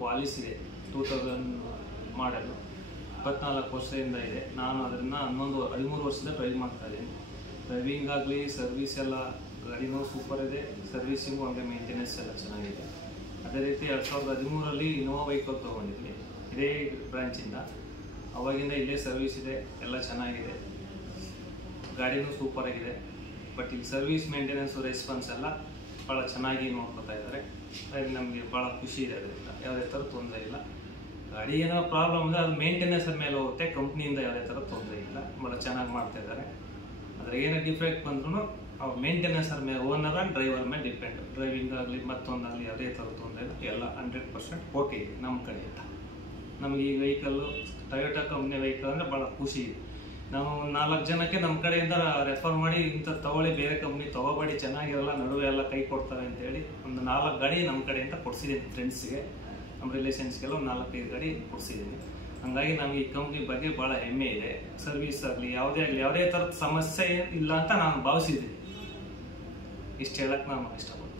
Qualis ಇದೆ, 2000 ಮಾಡೆಲು, 24 ವರ್ಷದಿಂದ ಇದೆ. ನಾನು ಅದನ್ನು 13 ವರ್ಷದಿಂದ ಡ್ರೈವ್ ಮಾಡ್ತಾ ಇದ್ದೀನಿ. ಡ್ರೈವಿಂಗ್ ಆಗಲಿ, ಸರ್ವಿಸ್ ಎಲ್ಲ ಗಾಡಿನೂ ಸೂಪರ್ ಇದೆ, ಸರ್ವಿಸಿಂಗು ಹಂಗೆ ಮೇಂಟೆನೆನ್ಸ್ ಎಲ್ಲ ಚೆನ್ನಾಗಿದೆ. ಅದೇ ರೀತಿ 2013ರಲ್ಲಿ ಇನೋವಾ ವೆಹಿಕಲ್ ತೊಗೊಂಡಿದ್ವಿ ಇದೇ ಬ್ರ್ಯಾಂಚಿಂದ. ಅವಾಗಿಂದ ಇಲ್ಲೇ ಸರ್ವಿಸ್ ಇದೆ, ಎಲ್ಲ ಚೆನ್ನಾಗಿದೆ, ಗಾಡಿನೂ ಸೂಪರಾಗಿದೆ. ಬಟ್ ಇಲ್ಲಿ ಸರ್ವಿಸ್ ಮೇಂಟೆನೆನ್ಸು ರೆಸ್ಪಾನ್ಸ್ ಎಲ್ಲ ಭಾಳ ಚೆನ್ನಾಗಿ ನೋಡ್ಕೊತಾ ಇದ್ದಾರೆ. ನಮಗೆ ಭಾಳ ಖುಷಿ ಇದೆ, ಅದರಿಂದ ಯಾವುದೇ ಥರ ತೊಂದರೆ ಇಲ್ಲ. ಗಾಡಿ ಏನೋ ಪ್ರಾಬ್ಲಮ್ ಅಂದರೆ ಅದು ಮೇಂಟೆನೆನ್ಸ್ ಮೇಲೆ ಹೋಗುತ್ತೆ, ಕಂಪ್ನಿಯಿಂದ ಯಾವುದೇ ಥರ ತೊಂದರೆ ಇಲ್ಲ, ಭಾಳ ಚೆನ್ನಾಗಿ ಮಾಡ್ತಾ ಇದ್ದಾರೆ. ಆದರೆ ಏನೇ ಡಿಫೆಕ್ಟ್ ಬಂದ್ರೂ ಅವ್ರು ಮೇಂಟೆನೆನ್ಸ್ ಮೇಲೆ, ಓನರ್ ಆ್ಯಂಡ್ ಡ್ರೈವರ್ ಮೇಲೆ ಡಿಪೆಂಡ್. ಡ್ರೈವಿಂಗ್ ಆಗಲಿ ಮತ್ತೊಂದಾಗಲಿ ಯಾವುದೇ ಥರ ತೊಂದರೆ ಇಲ್ಲ, ಎಲ್ಲ 100% ಓಕೆ ಇದೆ ನಮ್ಮ ಕಡೆಯಿಂದ. ನಮಗೆ ಈ ವೆಹಿಕಲ್ಲು ಟೊಯೋಟಾ ಕಂಪ್ನಿ ವೆಹಿಕಲ್ ಅಂದರೆ ಭಾಳ ಖುಷಿ ಇದೆ. ನಾವು 4 ಜನಕ್ಕೆ ನಮ್ಮ ಕಡೆಯಿಂದ ರೆಫರ್ ಮಾಡಿ ಇಂಥ ತೊಗೊಳ್ಳಿ, ಬೇರೆ ಕಂಪ್ನಿ ತೊಗೋಬೇಡಿ, ಚೆನ್ನಾಗಿರಲ್ಲ, ನಡುವೆ ಎಲ್ಲ ಕೈ ಕೊಡ್ತಾರೆ ಅಂತೇಳಿ ಒಂದು 4 ಗಾಡಿ ನಮ್ಮ ಕಡೆಯಿಂದ ಕೊಡಿಸಿದ್ದೀನಿ. ಫ್ರೆಂಡ್ಸ್ಗೆ, ನಮ್ಮ ರಿಲೇಷನ್ಸ್ಗೆಲ್ಲ ಒಂದು 4-5 ಗಾಡಿ ಕೊಡಿಸಿದ್ದೀನಿ. ಹಂಗಾಗಿ ನಮಗೆ ಈ ಕಂಪ್ನಿ ಬಗ್ಗೆ ಭಾಳ ಹೆಮ್ಮೆ ಇದೆ. ಸರ್ವಿಸ್ ಆಗಲಿ ಯಾವುದೇ ಥರದ ಸಮಸ್ಯೆ ಇಲ್ಲ ಅಂತ ನಾನು ಭಾವಿಸಿದ್ದೀನಿ. ಇಷ್ಟು ಹೇಳಕ್ಕೆ ನಾನು ಇಷ್ಟಪಡ್ತೀನಿ.